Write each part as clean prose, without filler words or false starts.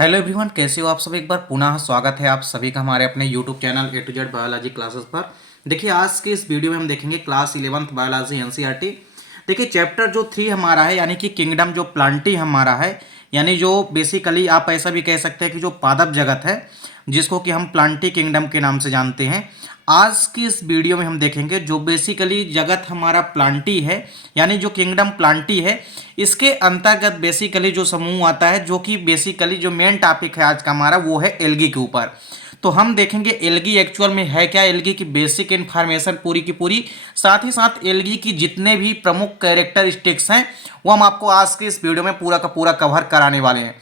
Hello everyone, कैसे हो आप सब। एक बार पुनः स्वागत है आप सभी का हमारे अपने YouTube channel A to Z biology classes पर। देखिए, आज के इस वीडियो में हम देखेंगे क्लास 11th बायोलॉजी एनसीईआरटी। देखिए, चैप्टर जो 3 हमारा है, यानी कि किंगडम जो प्लांटी हमारा है, यानी जो बेसिकली आप ऐसा भी कह सकते हैं कि जो पादप जगत है, जिसको कि हम प्लांटी किंगडम के नाम से जानते हैं। आज की इस वीडियो में हम देखेंगे जो बेसिकली जगत हमारा प्लांटी है, यानी जो किंगडम प्लांटी है, इसके अंतर्गत बेसिकली जो समूह आता है, जो कि बेसिकली जो मेन टॉपिक है आज का हमारा, वो है एल्गी के ऊपर। तो हम देखेंगे एल्गी एक्चुअल में है क्या, एल्गी की बेसिक इन्फॉर्मेशन पूरी की पूरी, साथ ही साथ एल्गी की जितने भी प्रमुख कैरेक्टरिस्टिक्स हैं वो हम आपको आज के इस वीडियो में पूरा का पूरा कवर कराने वाले हैं।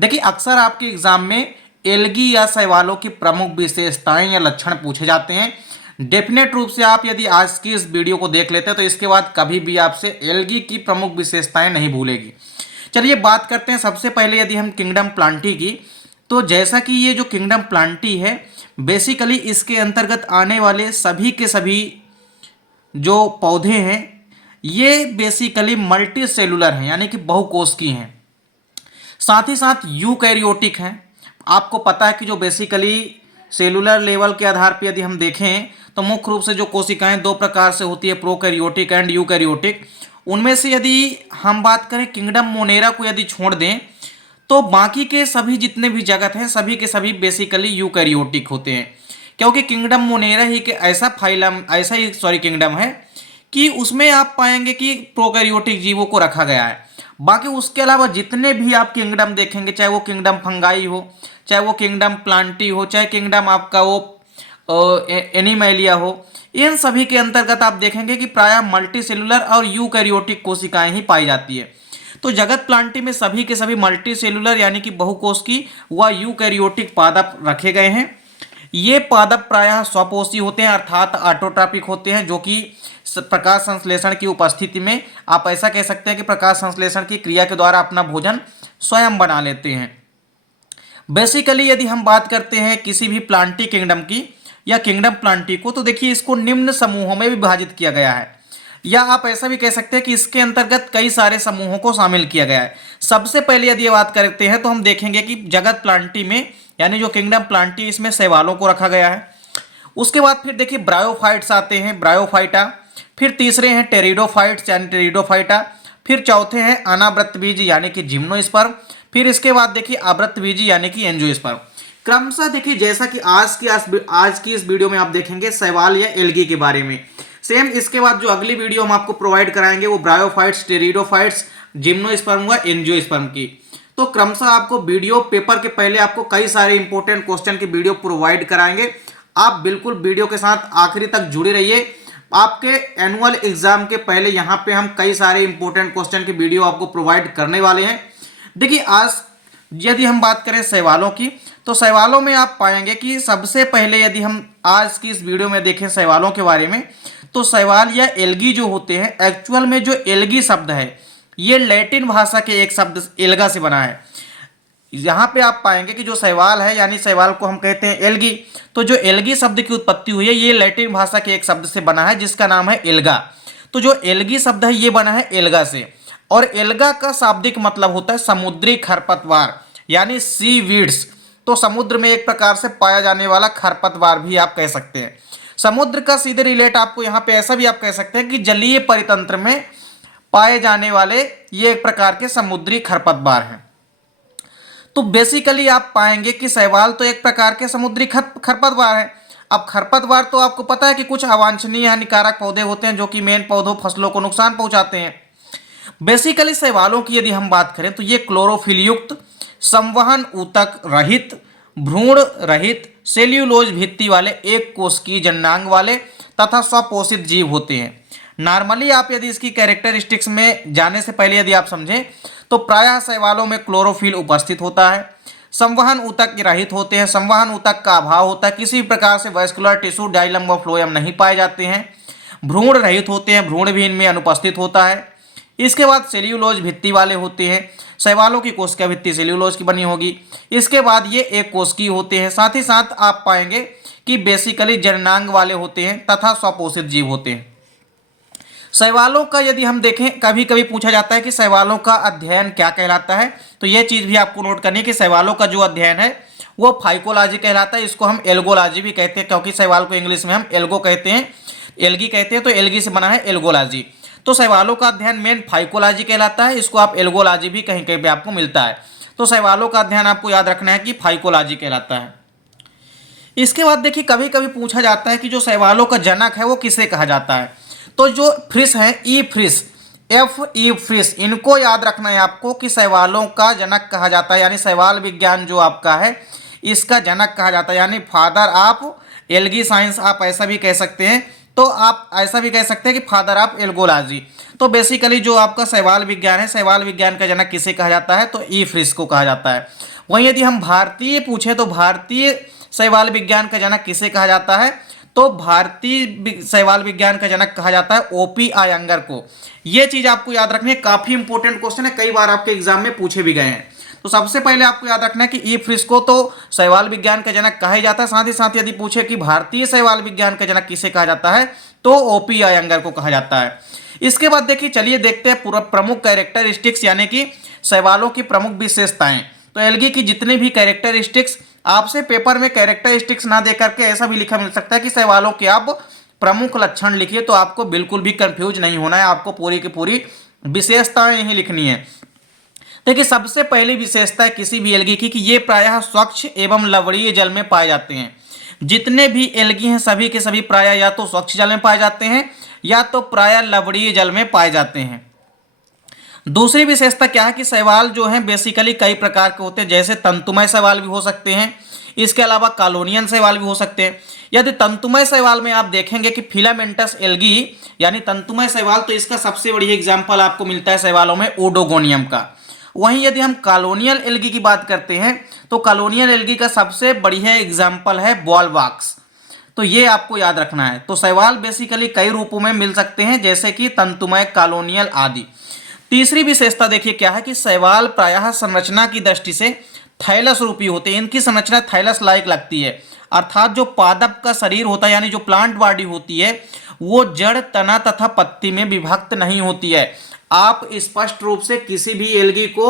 देखिए, अक्सर आपके एग्जाम में एल्गी या शैवालों की प्रमुख विशेषताएं या लक्षण पूछे जाते हैं। डेफिनेट रूप से आप यदि आज की इस वीडियो को देख लेते हैं तो इसके बाद कभी भी आपसे एल्गी की प्रमुख विशेषताएं नहीं भूलेगी। चलिए बात करते हैं सबसे पहले यदि हम किंगडम प्लांटी की, तो जैसा कि ये जो किंगडम प्लांटी है, बेसिकली इसके अंतर्गत आने वाले सभी के सभी जो पौधे हैं ये बेसिकली मल्टी सेलुलर हैं, यानी कि बहुकोशिकीय हैं। साथ ही साथ यूकैरियोटिक हैं। आपको पता है कि जो बेसिकली सेलुलर लेवल के आधार पर यदि हम देखें तो मुख्य रूप से जो कोशिकाएं दो प्रकार से होती है, प्रोकैरियोटिक एंड यूकैरियोटिक। उनमें से यदि हम बात करें किंगडम मोनेरा को यदि छोड़ दें तो बाकी के सभी जितने भी जगत हैं सभी के सभी बेसिकली यूकैरियोटिक होते हैं, क्योंकि किंगडम मोनेरा ही के ऐसा फाइलम ऐसा ही किंगडम है कि उसमें आप पाएंगे कि प्रोकैरियोटिक जीवों को रखा गया है। बाकी उसके अलावा जितने भी आप किंगडम देखेंगे, चाहे वो किंगडम फंगाई हो, चाहे वो किंगडम प्लांटी हो, चाहे किंगडम आपका वो एनिमैलिया हो, इन सभी के अंतर्गत आप देखेंगे कि प्रायः मल्टी सेलुलर और यूकैरियोटिक कोशिकाएं ही पाई जाती है। तो जगत प्लांटी में सभी के सभी मल्टी सेलुलर यानी कि बहुकोशिकीय व यूकैरियोटिक पादप रखे गए हैं। ये पादप प्रायः स्वपोषी होते हैं, अर्थात ऑटोट्रॉपिक होते हैं, जो कि प्रकाश संश्लेषण की उपस्थिति में आप ऐसा कह सकते हैं कि प्रकाश संश्लेषण की क्रिया के द्वारा अपना भोजन स्वयं बना लेते हैं। बेसिकली यदि हम बात करते हैं किसी भी प्लांटी किंगडम की या किंगडम प्लांटी को, तो देखिए इसको निम्न समूहों में विभाजित किया गया है, या आप ऐसा भी कह सकते हैं कि इसके अंतर्गत कई सारे समूहों को शामिल किया गया है। सबसे पहले यदि बात करते हैं तो हम देखेंगे कि जगत प्लांटी में, यानी जो किंगडम प्लांटी, इसमें शैवालों को रखा गया है। उसके बाद फिर देखिए ब्रायोफाइट्स आते हैं, ब्रायोफाइटा। फिर तीसरे हैं टेरिडोफाइट्स यानी टेरिडोफाइटा। फिर चौथे हैं अनावृतबीजी यानी कि जिम्नोस्पर्म। फिर इसके बाद देखिए आवृतबीजी यानी कि एंजियोस्पर्म। क्रमशः देखिए जैसा कि आज की इस वीडियो में आप देखेंगे शैवाल या एल्गी के बारे में, सेम इसके बाद जो अगली वीडियो हम आपको प्रोवाइड कराएंगे वो ब्रायोफाइट्स, टेरिडोफाइट्स, जिम्नोस्पर्म व एंजियोस्पर्म की। तो क्रमशः आपको वीडियो पेपर के पहले आपको कई सारे इंपॉर्टेंट क्वेश्चन की वीडियो प्रोवाइड कराएंगे। आप बिल्कुल वीडियो के साथ आखिरी तक जुड़े रहिए। आपके एनुअल एग्जाम के पहले यहाँ पे हम कई सारे इंपॉर्टेंट क्वेश्चन की वीडियो आपको प्रोवाइड करने वाले हैं। देखिए, आज यदि हम बात करें शैवालों की, तो शैवालों में आप पाएंगे कि सबसे पहले यदि हम आज की इस वीडियो में देखें शैवालों के बारे में, तो शैवाल या एल्गी जो होते हैं, एक्चुअल में जो एल्गी शब्द है ये लैटिन भाषा के एक शब्द एल्गा से बना है। यहाँ पे आप पाएंगे कि जो शैवाल है, यानी शैवाल को हम कहते हैं एल्गी, तो जो एल्गी शब्द की उत्पत्ति हुई है ये लैटिन भाषा के एक शब्द से बना है जिसका नाम है एल्गा। तो जो एल्गी शब्द है ये बना है एल्गा से, और एल्गा का शाब्दिक मतलब होता है समुद्री खरपतवार यानी सी वीड्स। तो समुद्र में एक प्रकार से पाया जाने वाला खरपतवार भी आप कह सकते हैं। समुद्र का सीधे रिलेट आपको यहाँ पे ऐसा भी आप कह सकते हैं कि जलीय परितंत्र में पाए जाने वाले ये एक प्रकार के समुद्री खरपतवार हैं। तो बेसिकली आप पाएंगे कि शैवाल तो एक प्रकार के समुद्री खरपतवार है। अब खरपतवार तो आपको पता है कि कुछ अवांछनीय हानिकारक पौधे होते हैं जो कि मेन पौधों फसलों को नुकसान पहुंचाते हैं। बेसिकली शैवालों की यदि हम बात करें तो ये क्लोरोफिल युक्त, संवहन ऊतक रहित, भ्रूण रहित, सेल्यूलोज भित्ति वाले, एक कोशिकीय जननांग वाले तथा स्वपोषित जीव होते हैं। नॉर्मली आप यदि इसकी कैरेक्टरिस्टिक्स में जाने से पहले यदि आप समझें तो प्रायः शैवालों में क्लोरोफिल उपस्थित होता है, संवहन ऊतक रहित होते हैं, संवहन ऊतक का अभाव होता है, किसी प्रकार से वैस्कुलर टिश्यू डाइलम व फ्लोएम नहीं पाए जाते हैं, भ्रूण रहित होते हैं, भ्रूण भी इनमें अनुपस्थित होता है। इसके बाद सेल्यूलोज भित्ति वाले होते हैं, शैवालों की कोशिका भित्ति सेल्यूलोज की बनी होगी। इसके बाद ये एक कोशिकीय होते हैं, साथ ही साथ आप पाएंगे कि बेसिकली जननांग वाले होते हैं तथा स्वपोषित जीव होते हैं। शैवालों का यदि हम देखें, कभी कभी पूछा जाता है कि शैवालों का अध्ययन क्या कहलाता है, तो यह चीज भी आपको नोट करनी है कि शैवालों का जो अध्ययन है वो फाइकोलॉजी कहलाता है। इसको हम एल्गोलॉजी भी कहते हैं, क्योंकि शैवाल को इंग्लिश में हम एल्गो कहते हैं, एल्गी कहते हैं, तो एल्गी से बना है एल्गोलॉजी। तो शैवालों का अध्ययन मेन फाइकोलॉजी कहलाता है, इसको आप एल्गोलॉजी भी कहीं कहीं पे आपको मिलता है। तो शैवालों का अध्ययन आपको याद रखना है कि फाइकोलॉजी कहलाता है। इसके बाद देखिए, कभी कभी पूछा जाता है कि जो शैवालों का जनक है वो किसे कहा जाता है। तो जो फ्रिश है, ई फ्रिश, एफ ई फ्रिश, इनको याद रखना है आपको कि शैवालों का जनक कहा जाता है, यानी शैवाल विज्ञान जो आपका है इसका जनक कहा जाता है, यानी फादर ऑफ एल्गी साइंस आप ऐसा भी कह सकते हैं। तो आप ऐसा भी कह सकते हैं कि फादर ऑफ एल्गोलॉजी। तो बेसिकली जो आपका शैवाल विज्ञान है, शैवाल विज्ञान का जनक किसे कहा जाता है, तो ई फ्रिश को कहा जाता है। वहीं यदि हम भारतीय पूछे तो भारतीय शैवाल विज्ञान का जनक किसे कहा जाता है, तो भारतीय शैवाल विज्ञान का जनक कहा जाता है ओपी आयंगर को। यह चीज आपको याद रखनी है, काफी इंपॉर्टेंट क्वेश्चन है, कई बार आपके एग्जाम में पूछे भी गए हैं। तो सबसे पहले आपको याद रखना है कि ई फ्रिश को तो शैवाल विज्ञान का जनक कहा ही जाता है, साथ ही साथ यदि पूछे कि भारतीय शैवाल विज्ञान का जनक किसे कहा जाता है, तो ओपी आयंगर को कहा जाता है। इसके बाद देखिए, चलिए देखते हैं पूरा प्रमुख कैरेक्टरिस्टिक्स, यानी कि शैवालों की प्रमुख विशेषताएं। तो एल्गी की जितनी भी कैरेक्टरिस्टिक्स, आपसे पेपर में कैरेक्टरिस्टिक्स ना देकर के ऐसा भी लिखा मिल सकता है कि शैवालों के आप प्रमुख लक्षण लिखिए, तो आपको बिल्कुल भी कंफ्यूज नहीं होना है, आपको पूरी की पूरी विशेषताएं यही लिखनी है। देखिए, सबसे पहली विशेषता है किसी भी एल्गी की कि ये प्रायः स्वच्छ एवं लवणीय जल में पाए जाते हैं। जितने भी एल्गी हैं सभी के सभी प्रायः या तो स्वच्छ जल में पाए जाते हैं या तो प्रायः लवणीय जल में पाए जाते हैं। दूसरी विशेषता क्या है कि शैवाल जो है बेसिकली कई प्रकार के होते हैं, जैसे तंतुमय शैवाल भी हो सकते हैं, इसके अलावा कॉलोनियन शैवाल भी हो सकते हैं। यदि तंतुमय शैवाल में आप देखेंगे कि फिलामेंटस एल्गी यानी तंतुमय शैवाल, तो इसका सबसे बढ़िया एग्जाम्पल आपको मिलता है शैवालों में ओडोगोनियम का। वहीं यदि हम कॉलोनियल एल्गी की बात करते हैं तो कॉलोनियल एल्गी का सबसे बढ़िया एग्जाम्पल है बॉलवॉक्स। तो ये आपको याद रखना है। तो शैवाल बेसिकली कई रूपों में मिल सकते हैं, जैसे कि तंतुमय, कॉलोनियल आदि। तीसरी विशेषता देखिए क्या है कि शैवाल प्रायः संरचना की दृष्टि से थैलस रूपी होते हैं, इनकी संरचना थैलस लाइक लगती है, अर्थात जो पादप का शरीर होता है यानी जो प्लांट बॉडी होती है वो जड़, तना तथा पत्ती में विभक्त नहीं होती है। आप स्पष्ट रूप से किसी भी एल्गी को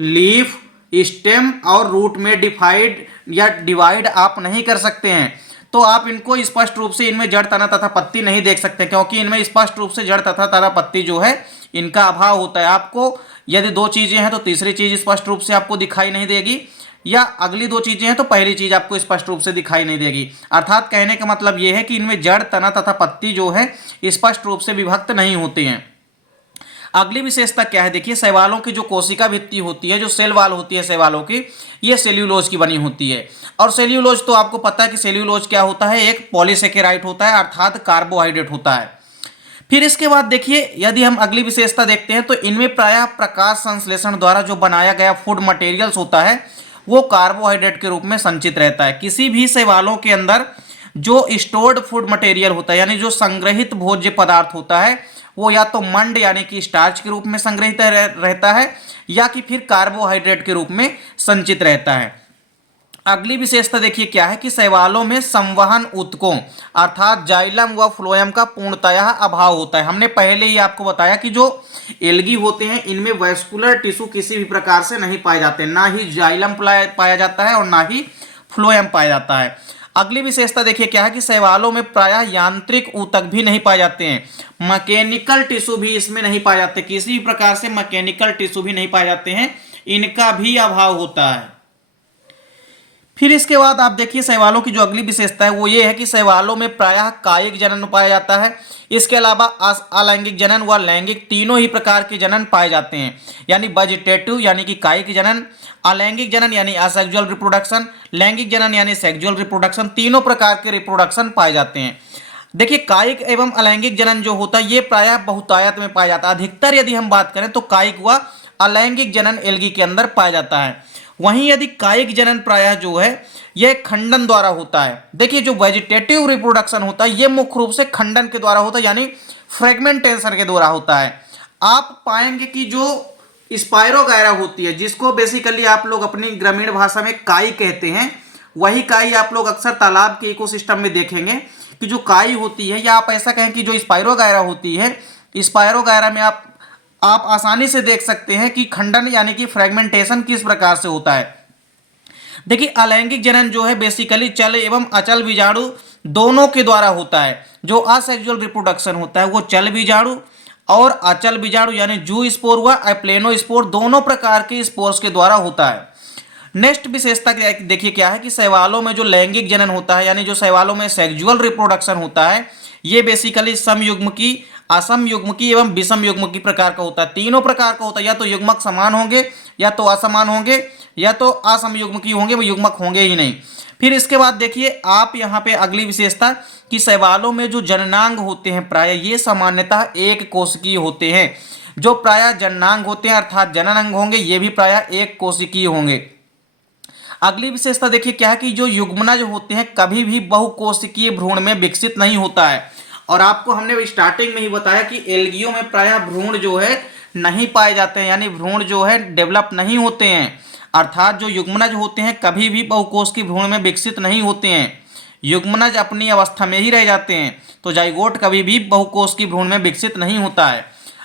लीफ, स्टेम और रूट में डिवाइड आप नहीं कर सकते हैं। तो आप इनको स्पष्ट रूप से इनमें जड़, तना तथा पत्ती नहीं देख सकते, क्योंकि इनमें स्पष्ट रूप से जड़ तथा तना पत्ती जो है इनका अभाव होता है। आपको यदि दो चीजें हैं तो तीसरी चीज स्पष्ट रूप से आपको दिखाई नहीं देगी, या अगली दो चीजें हैं तो पहली चीज आपको स्पष्ट रूप से दिखाई नहीं देगी। अर्थात कहने का मतलब यह है कि इनमें जड़, तना तथा पत्ती जो है स्पष्ट रूप से विभक्त नहीं होते हैं। अगली विशेषता क्या है, देखिए शैवालों की जो कोशिका भित्ति होती है, जो सेल वॉल होती है शैवालों की, ये सेल्यूलोज की बनी होती है। और सेल्यूलोज तो आपको पता है कि सेल्यूलोज क्या होता है, एक पॉलीसेकेराइड होता है, अर्थात कार्बोहाइड्रेट होता है। फिर इसके बाद देखिए, यदि हम अगली विशेषता देखते हैं तो इनमें प्रायः प्रकाश संश्लेषण द्वारा जो बनाया गया फूड मटेरियल्स होता है वो कार्बोहाइड्रेट के रूप में संचित रहता है। किसी भी शैवालों के अंदर जो स्टोर्ड फूड मटेरियल होता है, यानी जो संग्रहित भोज्य पदार्थ होता है, वो या तो मंड यानी कि स्टार्च के रूप में संग्रहित रहता है या कि फिर कार्बोहाइड्रेट के रूप में संचित रहता है। अगली विशेषता देखिए क्या है कि शैवालों में संवहन ऊतकों अर्थात जाइलम व फ्लोएम का पूर्णतः अभाव होता है। हमने पहले ही आपको बताया कि जो एल्गी होते हैं इनमें वैस्कुलर टिश्यू किसी भी प्रकार से नहीं पाए जाते, ना ही जाइलम पाया जाता है और ना ही फ्लोएम पाया जाता है। अगली विशेषता देखिए क्या है कि शैवालों में प्रायः यांत्रिक ऊतक भी नहीं पाए जाते हैं, मैकेनिकल टिश्यू भी इसमें नहीं पाए जाते, किसी भी प्रकार से मैकेनिकल टिश्यू भी नहीं पाए जाते हैं, इनका भी अभाव होता है। फिर इसके बाद आप देखिए शैवालों की जो अगली विशेषता है वो ये है कि शैवालों में प्रायः कायिक जनन पाया जाता है। इसके अलावा अलैंगिक जनन व लैंगिक तीनों ही प्रकार के जनन पाए जाते हैं, यानी वेजिटेटिव यानी कि कायिक जनन, अलैंगिक जनन यानी असेक्सुअल रिप्रोडक्शन, लैंगिक जनन यानी सेक्सुअल रिप्रोडक्शन, तीनों प्रकार के रिप्रोडक्शन पाए जाते हैं। देखिए कायिक एवं अलैंगिक जनन जो होता है ये प्रायः बहुतायत में पाया जाता है। अधिकतर यदि हम बात करें तो कायिक व अलैंगिक जनन एल्गी के अंदर पाया जाता है। वहीं यदि कायिक जनन प्रायः जो है यह खंडन द्वारा होता है। देखिए जो वेजिटेटिव रिप्रोडक्शन होता है ये मुख्य रूप से खंडन के द्वारा होता है, यानी फ्रेगमेंटेशन के द्वारा होता है। आप पाएंगे कि जो स्पाइरोगायरा होती है, जिसको बेसिकली आप लोग अपनी ग्रामीण भाषा में काई कहते हैं, वही काई आप लोग अक्सर तालाब के इकोसिस्टम में देखेंगे कि जो काई होती है, या आप ऐसा कहें कि जो स्पाइरोगायरा होती है स्पायरोगायरा में आप आसानी से देख सकते हैं कि खंडन यानी कि फ्रेगमेंटेशन किस प्रकार से होता है। देखिए अलैंगिक जनन जो है बेसिकली चल एवं अचल बीजाणु दोनों के द्वारा होता है। जो असेक्सुअल रिप्रोडक्शन होता है वो चल बीजाणु और अचल बीजाणु यानी जू स्पोर हुआ प्लेनो स्पोर दोनों प्रकार के स्पोर्स के द्वारा होता है। नेक्स्ट विशेषता देखिए क्या है कि शैवालों में जो लैंगिक जनन होता है यानी जो शैवालों में सेक्सुअल रिप्रोडक्शन होता है ये बेसिकली समयुग्मकी, असमयुग्मकी एवं विषमयुग्मकी प्रकार का होता है। तीनों प्रकार का होता है, या तो युग्मक समान होंगे या तो असमान होंगे या तो असमयुग्मकी होंगे, वो युग्मक होंगे ही नहीं। फिर इसके बाद देखिए आप यहाँ पे अगली विशेषता कि शैवालों में जो जननांग होते हैं प्राय ये सामान्यतः एक कोशिकीय होते हैं। जो प्राय जननांग होते हैं अर्थात जनन अंग होंगे ये भी प्राय एक कोशिकीय होंगे। अगली विशेषता देखिए क्या है कि जो युग्मनज होते हैं कभी भी बहुकोशिकीय भ्रूण में विकसित नहीं होता है। और आपको हमने स्टार्टिंग में ही बताया कि एल्गियों में प्रायः भ्रूण जो है नहीं पाए जाते हैं, यानी भ्रूण जो है डेवलप नहीं होते हैं। अर्थात जो युग्मनज होते हैं कभी भी बहुकोशिकीय भ्रूण में विकसित नहीं होते हैं, युग्मनज अपनी अवस्था में ही रह जाते हैं। तो जाइगोट कभी भी बहुकोशिकीय भ्रूण में विकसित नहीं होता है।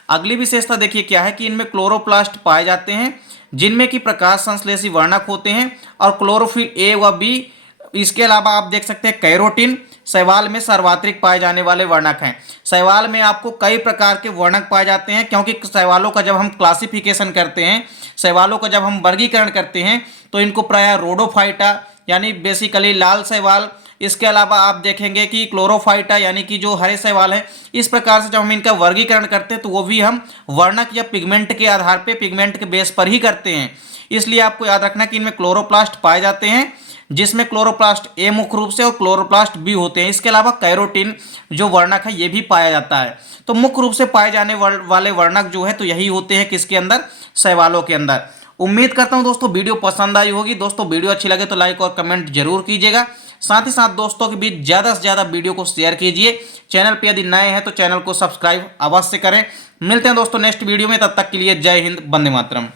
अगली विशेषता देखिए क्या है कि इनमें क्लोरोप्लास्ट पाए जाते हैं जिनमें कि प्रकाश संश्लेषी वर्णक होते हैं और क्लोरोफिल ए व बी। इसके अलावा आप देख सकते हैं कैरोटीन शैवाल में सर्वाधिक पाए जाने वाले वर्णक हैं। शैवाल में आपको कई प्रकार के वर्णक पाए जाते हैं क्योंकि शैवालों का जब हम क्लासिफिकेशन करते हैं, शैवालों का जब हम वर्गीकरण करते हैं तो इनको प्रायः रोडोफाइटा यानी बेसिकली लाल शैवाल, इसके अलावा आप देखेंगे कि क्लोरोफाइटा यानी कि जो हरे शैवाल है, इस प्रकार से जब हम इनका वर्गीकरण करते हैं तो वो भी हम वर्णक या पिगमेंट के आधार पे, पिगमेंट के बेस पर ही करते हैं। इसलिए आपको याद रखना कि इनमें क्लोरोप्लास्ट पाए जाते हैं जिसमें क्लोरोप्लास्ट ए मुख्य रूप से और क्लोरोप्लास्ट बी होते हैं। इसके अलावा कैरोटीन जो वर्णक है ये भी पाया जाता है। तो मुख्य रूप से पाए जाने वाले वर्णक जो है तो यही होते हैं किसके अंदर, शैवालों के अंदर। उम्मीद करता हूं दोस्तों वीडियो पसंद आई होगी। दोस्तों वीडियो अच्छी लगे तो लाइक और कमेंट जरूर कीजिएगा। साथ ही साथ दोस्तों के बीच ज़्यादा से ज़्यादा वीडियो को शेयर कीजिए। चैनल पे यदि नए हैं तो चैनल को सब्सक्राइब अवश्य करें। मिलते हैं दोस्तों नेक्स्ट वीडियो में, तब तक के लिए जय हिंद, वंदे मातरम।